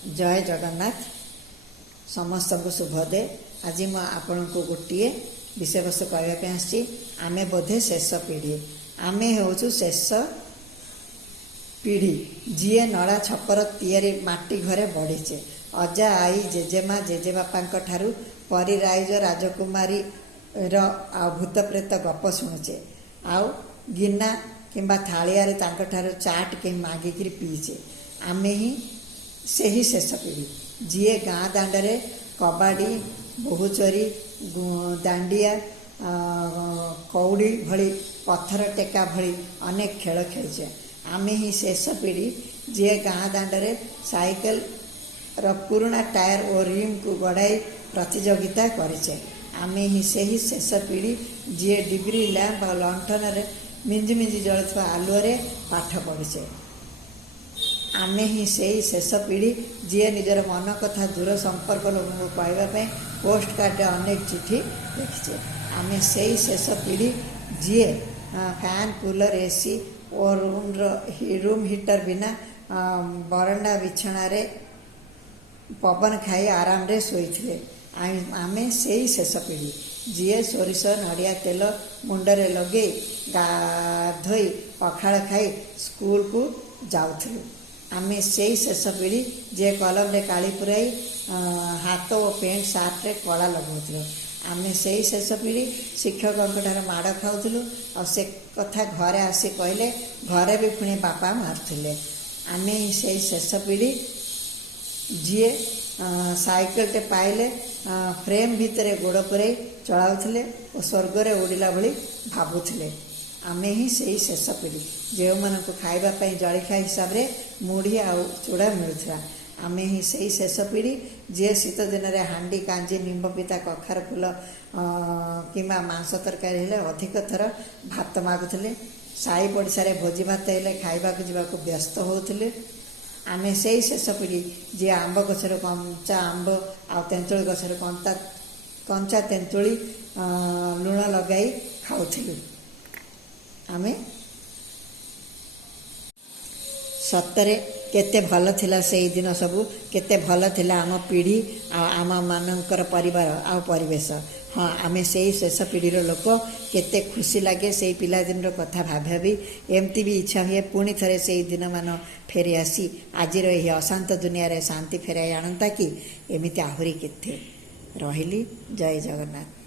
जय जगन्नाथ समस्त को शुभ दे। आज मैं आपण को गोटे विषय वस्तु कहवाई आसी आमे बोधे शेष पीढ़ी आमे हूँ शेष पीढ़ी जीए नड़ा छपर तैयारी माटी घरे बढ़ीचे अजा आई जेजेमा जेजेबापा ठारू परी राइज राजकुमारी भूत प्रेत गप शुणुचे आउ गिना किंबा थालियारे तांकठारू चाट के मागिकी पीचे आमे ही से ही शेष पीढ़ी जीए गाँ दांडे कबाड़ी बोहुचोरी दांडिया कौड़ी भली पत्थर टेका भली अनेक खेल खेलीचे आमे ही शेष पीढ़ी जीए गाँ दांडे साइकेल पुराना टायर और रिम को गड़ाई प्रतियोगिता करेचे आमे ही से ही शेष पीढ़ी जीए डिग्री लैंप और लंठन मिंजी मिंजी जलुवा आलुअरे पाठ पढ़ीचे आमे ही से ही शेष पीढ़ी जीए निजर मन कथा दूर संपर्क लोक को कहवाई पोस्ट कार्ड अनेक चिठी लिखिचे आमे से ही शेष पीढ़ी जीए फैन कूलर एसी और रूम हीटर बिना बरंडा बिछना रे पवन खाई आराम रे शोइथिले आमे से ही शेष पीढ़ी जीए सोरिष नड़िया तेल मुंडरे लगे गाधोई पखाड़ खाई स्कूल को जाऊथिलु आमे से ही शेष पीढ़ी जे कलम रे काली पुराई हाथ और पेंट सार्ट रे कला लगाऊलु आमे से ही शेष पीढ़ी शिक्षक माड़ खाऊलु और से कथा घरे आसी कहले घरे भी पुणी बापा मारुले आमे ही से ही शेष पीढ़ी जीए साइकेल टे पाइले फ्रेम भितर गोड़ पुराई चलाउथिले और स्वर्ग रे उड़िला भली भाबुथिले आमे ही से ही शेष पीढ़ी जो मानक खावाई जलिखा हिसाब रे मुढ़ी आ चूड़ा मिलूला आमे ही से ही शेष पीढ़ी जी शीत दिन में हांडी कांजी निम्ब पिता कखार फूल कि मांस तरकारी हेले अधिक थर भात मागुले साई पड़िशा भोजी भात हेले खाइबा जावाक व्यस्त होते आमे से ही शेष पीढ़ी जी आंब गछर कंचा आंब आ तेंतुली गछर कंचा तेंतुली लुण लगाई खाऊलु आमे सतरे केते भल थिला से दिन सबू केते भल थिला आम पीढ़ी आम मानकर परिवार आ परिवेश हाँ आमे से ही शेष पीढ़ी लोक केते खुशी लगे से पिलादिन कथा भाभी एमती भी इच्छा हुए पुणी थे से दिन मान फेरी आसी आज अशांत दुनिया रे शांति फेराई आणता कि एमती आहरी केते रहिली। जय जगन्नाथ।